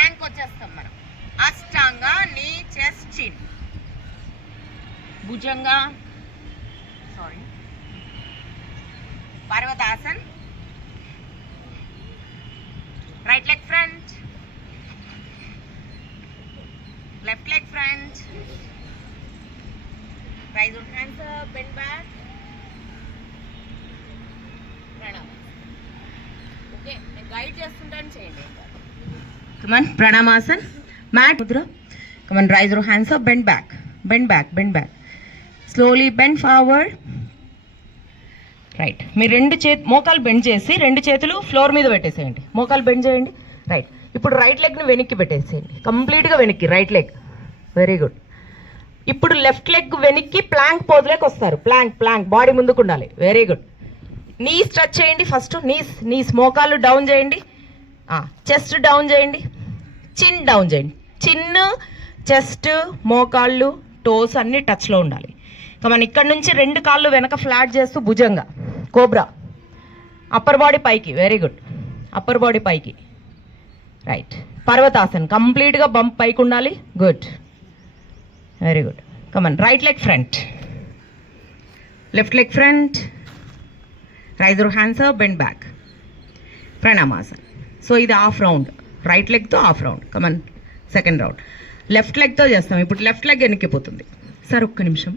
Planck వచ్చేస్తాం మనం. అష్టాంగ, knee, chest, chin. Bhujanga, sorry, parvatasan. Right leg front, left leg front, raise your hands up, bend back, pranama. Okay, నేను guide చేస్తుంటాను, చేయండి. Come on, pranamasan, mat mudra. Come on, raise your hands up, bend back, bend back, bend back. Slowly bend forward. Right. మీరు మోకాలు bend చేసి 2 చేతులు floor మీద పెట్టేసేయండి. మోకాలు బెండ్ చేయండి. రైట్. ఇప్పుడు రైట్ లెగ్ని వెనక్కి పెట్టేసేయండి, కంప్లీట్గా వెనక్కి. Right leg, very good. ఇప్పుడు లెఫ్ట్ లెగ్ వెనక్కి ప్లాంక్ పోజ్లోకి వస్తారు. ప్లాంక్, ప్లాంక్, బాడీ ముందుకు ఉండాలి. Very good. నీస్ టచ్ చేయండి ఫస్ట్. నీస్ మోకాలు డౌన్ చేయండి. చెస్ట్ డౌన్ చేయండి. చిన్ డౌన్ చేయండి. చిన్, చెస్ట్, మోకాళ్ళు, టోస్ అన్నీ టచ్లో ఉండాలి. మన ఇక్కడ నుంచి 2 కాళ్ళు వెనక ఫ్లాట్ చేస్తూ భుజంగా, కోబ్రా. అప్పర్ బాడీ పైకి, వెరీ గుడ్. అప్పర్ బాడీ పైకి. రైట్. పర్వతాసన్, కంప్లీట్గా బంప్ పైకి ఉండాలి. Good, very good. Come on, right leg front, left leg front, raise your hands up, bend back, pranamasan. So ఇది హాఫ్ రౌండ్, రైట్ లెగ్తో half round. Come on, second round left లెగ్తో చేస్తాం. ఇప్పుడు left leg వెనక్కిపోతుంది. సార్ ఒక్క నిమిషం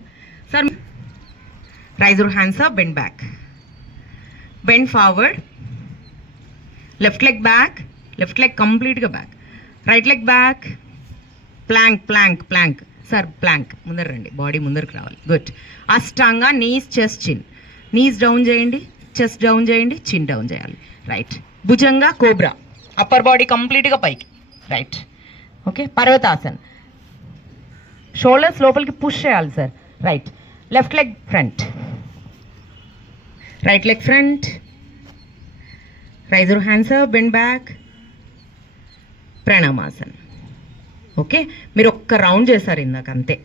sir. Raise your hands up, bend back, bend forward, left leg back, left leg కంప్లీట్గా back, right leg back, plank, plank, plank. Sir plank, ముందర రండి, body ముందరకు రావాలి. Good. Ashtanga, knees, chest, chin. Knees down చేయండి, chest down చేయండి, chin down చేయాలి. Right. Bhujanga, cobra. Upper body కంప్లీట్గా పైకి. రైట్. ఓకే. పర్వతాసన్, షోల్డర్స్ లోపలికి పుష్ చేయాలి sir. Right. Left leg front, right leg front, raise your hands up, bend back, pranamasan. Okay. మీరు ఒక్క round చేశారు ఇందాక, అంతే.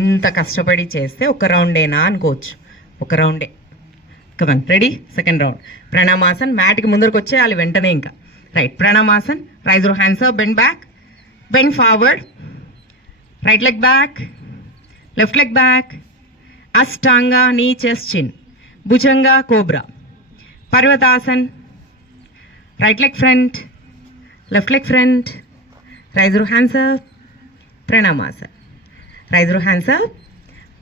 ఇంత కష్టపడి చేస్తే ఒక రౌండేనా అనుకోవచ్చు. ఒక రౌండే. Come on, ready. Second round pranamasan. మ్యాట్కి ముందరకు వచ్చేయాలి వెంటనే ఇంకా. Right. Pranamasan. Raise your hands up, bend back, bend forward, right leg back, left leg back, ashtanga, knee, chest, chin. Bhujanga, cobra. Parvatasan. Right leg front, left leg front, raise your hands up, pranamasan. Raise your hands up,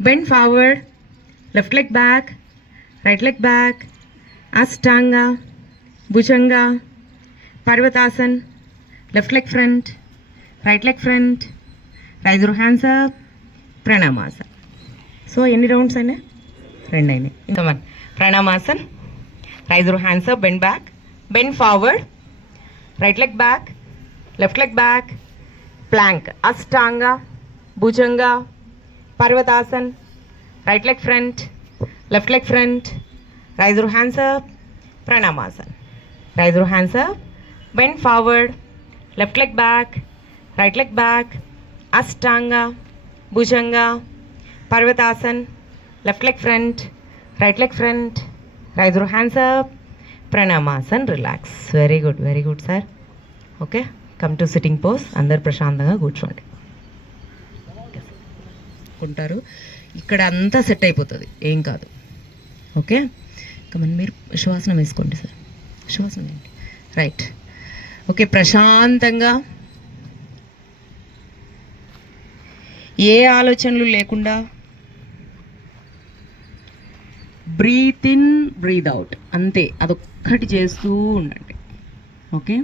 bend forward, left leg back, right leg back, ashtanga, bhujanga, parvatasan, left leg front, right leg front, raise your hands up, pranamasan. So ఎన్ని rounds అయినాయి? 2 అయినాయి. ఇంకా మన pranamasan. Raise your hands up, bend back, bend forward, right leg back, left leg back, plank. Ashtanga, bhujanga, parvatasan, right leg front, left leg front, raise your hands up, pranamasan. Raise your hands up, bend forward, left leg back, right leg back, ashtanga, bhujanga, parvatasan, left leg front, right leg front, raise your hands up, pranamasan. Relax. Very good, very good sir. Okay. Come to sitting pose. అందరు ప్రశాంతంగా కూర్చోండి. ఉంటారు ఇక్కడ అంతా set అయిపోతుంది, ఏం కాదు. Okay. Come on, మీరు శ్వాసనం వేసుకోండి సార్. శ్వాసనం వేయండి. రైట్. ఓకే. ప్రశాంతంగా, ఏ ఆలోచనలు లేకుండా బ్రీత్ ఇన్, బ్రీత్ అవుట్, అంతే. అదొక్కటి చేస్తూ ఉండండి. Okay.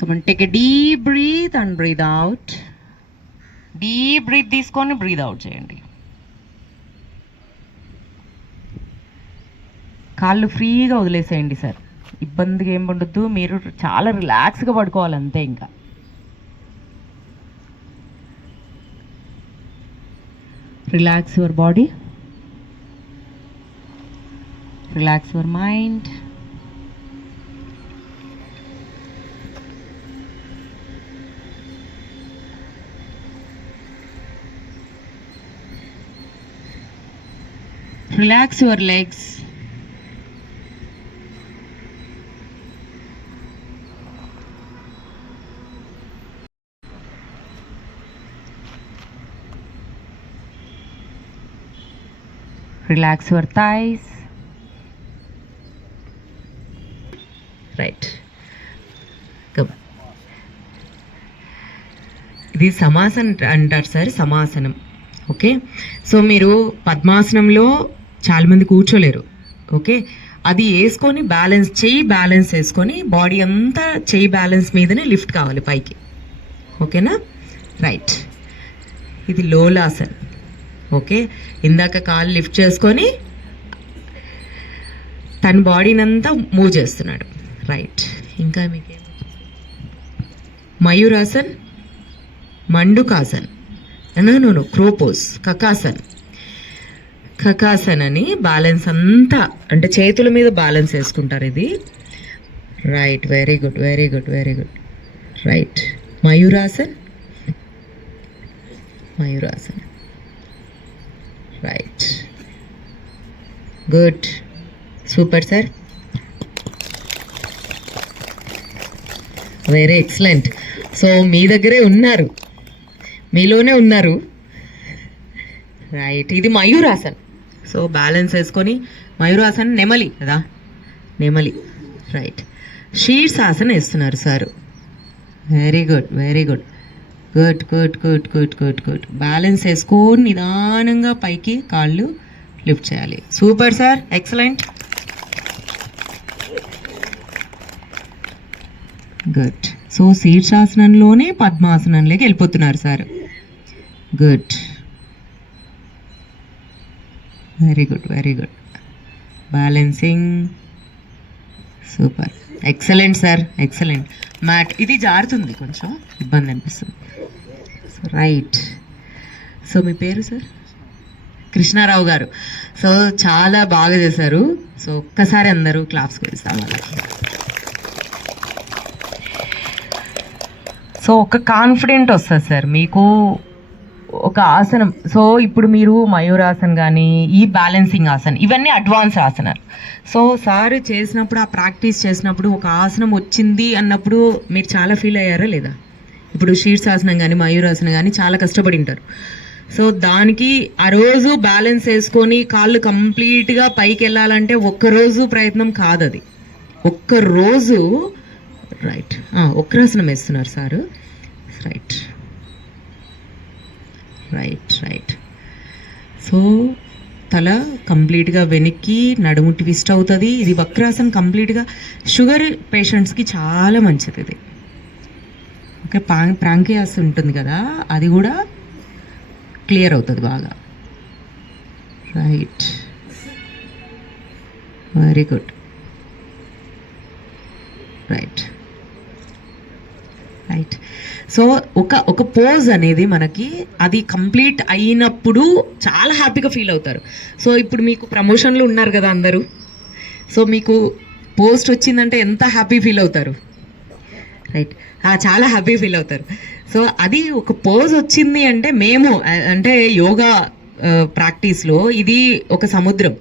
Come on, take a deep breath and breath out. Deep breath తీసుకొని బ్రీత్ అవుట్ చేయండి. కాళ్ళు ఫ్రీగా వదిలేసేయండి సార్. ఇబ్బందిగా ఏం ఉండొద్దు. మీరు చాలా రిలాక్స్గా పడుకోవాలి, అంతే. ఇంకా relax your body, relax your mind. Relax your legs. Relax your thighs. Right. ఇది సమాసన్ అంటారు సార్, సమాసనం. ఓకే, సో మీరు పద్మాసనంలో చాలామంది కూర్చోలేరు. ఓకే, అది వేసుకొని బ్యాలెన్స్, చెయ్యి బ్యాలెన్స్ వేసుకొని బాడీ అంతా చెయ్యి బ్యాలెన్స్ మీదనే లిఫ్ట్ కావాలి పైకి. ఓకేనా? రైట్. ఇది లోలాసన్. ఓకే, ఇందాక కాలు లిఫ్ట్ చేసుకొని తన బాడీని అంతా మూవ్ చేస్తున్నాడు. రైట్. ఇంకా మీకేం? మయూరాసన్, మండుకాసన్, నో క్రోపోస్, కకాసన్. కకాసన్ అని బ్యాలెన్స్ అంతా అంటే చేతుల మీద బ్యాలెన్స్ వేసుకుంటారు ఇది. Right, very good, very good, very good. Right. Mayurasan, mayurasan. Right, good, super sir, very excellent. So మీ దగ్గరే ఉన్నారు, మీలోనే ఉన్నారు. రైట్. ఇది మయూరాసన్. సో బ్యాలెన్స్ వేసుకొని మయూరాసన్, నెమలి కదా, నెమలి. రైట్. శీర్షాసన్ వేస్తున్నారు sir. Very good, very good, good good good good good good. Balance వేసుకొని నిదానంగా పైకి కాళ్ళు లిఫ్ట్ చేయాలి. Super sir, excellent, good. So శీర్షాసనంలోనే పద్మాసనంలోకి వెళ్ళిపోతున్నారు sir. Good, very good, very good. Balancing, super, excellent sir, excellent. Mat ఇది జారుతుంది, కొంచెం ఇబ్బంది అనిపిస్తుంది. రైట్. సో మీ పేరు సార్? కృష్ణారావు గారు. సో చాలా బాగా చేశారు. సో ఒక్కసారి అందరూ క్లాప్స్కి వెళ్తాం వాళ్ళకి. సో ఒక కాన్ఫిడెంట్ వస్తుంది సార్ మీకు, ఒక ఆసనం. సో ఇప్పుడు మీరు మయూరాసన్ కానీ ఈ బ్యాలెన్సింగ్ ఆసన్, ఇవన్నీ అడ్వాన్స్ ఆసనాలు. సో సార్ చేసినప్పుడు, ఆ ప్రాక్టీస్ చేసినప్పుడు ఒక ఆసనం వచ్చింది అన్నప్పుడు మీరు చాలా ఫీల్ అయ్యారా లేదా? ఇప్పుడు శీర్షాసనం కానీ మయూరాసనం కానీ చాలా కష్టపడి ఉంటారు. సో దానికి ఆ రోజు బ్యాలెన్స్ వేసుకొని కాళ్ళు కంప్లీట్గా పైకి వెళ్ళాలంటే ఒక్కరోజు ప్రయత్నం కాదు అది, ఒక్కరోజు. రైట్. వక్రాసనం వేస్తున్నారు sir. Right, right, right. So తల కంప్లీట్గా వెనక్కి, నడుము ట్విస్ట్ అవుతుంది. ఇది వక్రాసనం కంప్లీట్గా షుగర్ పేషెంట్స్కి చాలా మంచిది ఇది. ఓకే, ప్రాంకియాస్ ఉంటుంది కదా, అది కూడా క్లియర్ అవుతుంది బాగా. Right, very good. Right, right. So ఒక పోజ్ అనేది మనకి అది కంప్లీట్ అయినప్పుడు చాలా హ్యాపీగా ఫీల్ అవుతారు. సో ఇప్పుడు మీకు ప్రమోషన్లు ఉన్నారు కదా అందరూ, సో మీకు పోస్ట్ వచ్చిందంటే ఎంత హ్యాపీ ఫీల్ అవుతారు? రైట్, చాలా హ్యాపీ ఫీల్ అవుతారు. సో అది ఒక పోజ్ వచ్చింది అంటే, మేము అంటే యోగా ప్రాక్టీస్లో ఇది ఒక సముద్రం.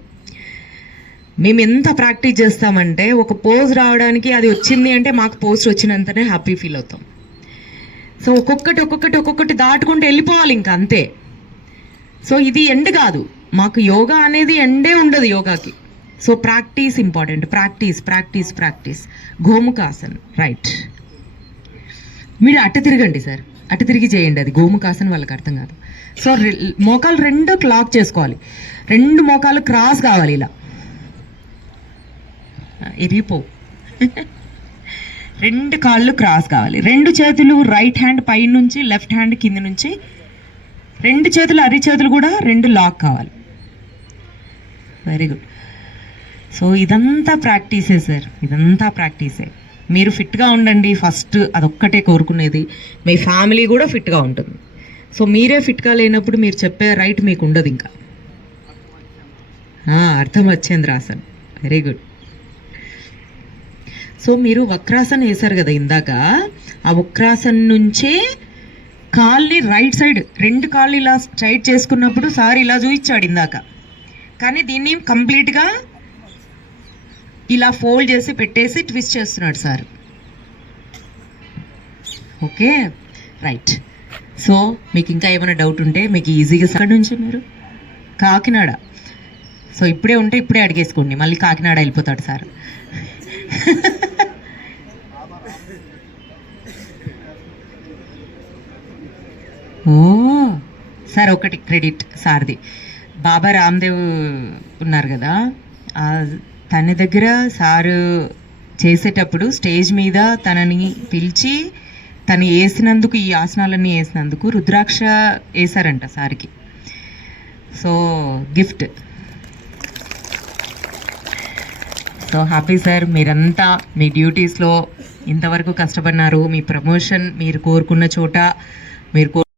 మేము ఎంత ప్రాక్టీస్ చేస్తామంటే ఒక పోజ్ రావడానికి అది వచ్చింది అంటే మాకు పోస్ట్ వచ్చినంతనే హ్యాపీ ఫీల్ అవుతాం. సో ఒక్కొక్కటి ఒక్కొక్కటి ఒక్కొక్కటి దాటుకుంటూ వెళ్ళిపోవాలి ఇంకా అంతే. సో ఇది ఎండ్ కాదు, మాకు యోగా అనేది ఎండే ఉండదు యోగాకి. So practice important, practice practice practice. Gomukhasan. Right. మీరు అటు తిరగండి సార్, అటు తిరిగి చేయండి, అది గోముఖాసన్ వాళ్ళకి అర్థం కాదు. సో మోకాలు రెండు లాక్ చేసుకోవాలి, రెండు మోకాలు క్రాస్ కావాలి, ఇలా ఇరిపో. రెండు కాళ్ళు క్రాస్ కావాలి, రెండు చేతులు రైట్ హ్యాండ్ పై నుంచి, లెఫ్ట్ హ్యాండ్ కింద నుంచి, రెండు చేతులు అరిచేతులు కూడా రెండు లాక్ కావాలి. Very good. సో ఇదంతా ప్రాక్టీసే సార్, ఇదంతా ప్రాక్టీసే. మీరు ఫిట్గా ఉండండి ఫస్ట్, అదొక్కటే కోరుకునేది. మీ ఫ్యామిలీ కూడా ఫిట్గా ఉంటుంది. సో మీరే ఫిట్గా లేనప్పుడు మీరు చెప్పే రైట్ మీకు ఉండదు ఇంకా. అర్థం వచ్చింది రాసన్. Very good. సో మీరు వక్రాసన్ వేశారు కదా ఇందాక, ఆ వక్రాసన్ నుంచే కాల్ని రైట్ సైడ్ రెండు కాళ్ళు ఇలా స్ట్రైట్ చేసుకున్నప్పుడు సార్ ఇలా చూపించాడు ఇందాక, కానీ దీన్ని కంప్లీట్గా ఇలా ఫోల్డ్ చేసి పెట్టేసి ట్విస్ట్ చేస్తున్నాడు సార్. Okay, right. సో మీకు ఇంకా ఏమైనా డౌట్ ఉంటే మీకు ఈజీగా అక్కడ నుంచి మీరు కాకినాడ సో ఇప్పుడే ఉంటే ఇప్పుడే అడిగేసుకోండి, మళ్ళీ కాకినాడ వెళ్ళిపోతాడు సార్. ఓ సార్, ఒకటి క్రెడిట్ సార్ది. బాబా రామ్దేవ్ ఉన్నారు కదా, తన దగ్గర సారు చేసేటప్పుడు స్టేజ్ మీద తనని పిలిచి తను వేసినందుకు, ఈ ఆసనాలన్నీ వేసినందుకు రుద్రాక్ష వేశారంట సార్కి. So gift. So happy sir, మీరంతా మీ డ్యూటీస్లో ఇంతవరకు కష్టపడినారు. మీ ప్రమోషన్ మీరు కోరుకున్న చోట మీరు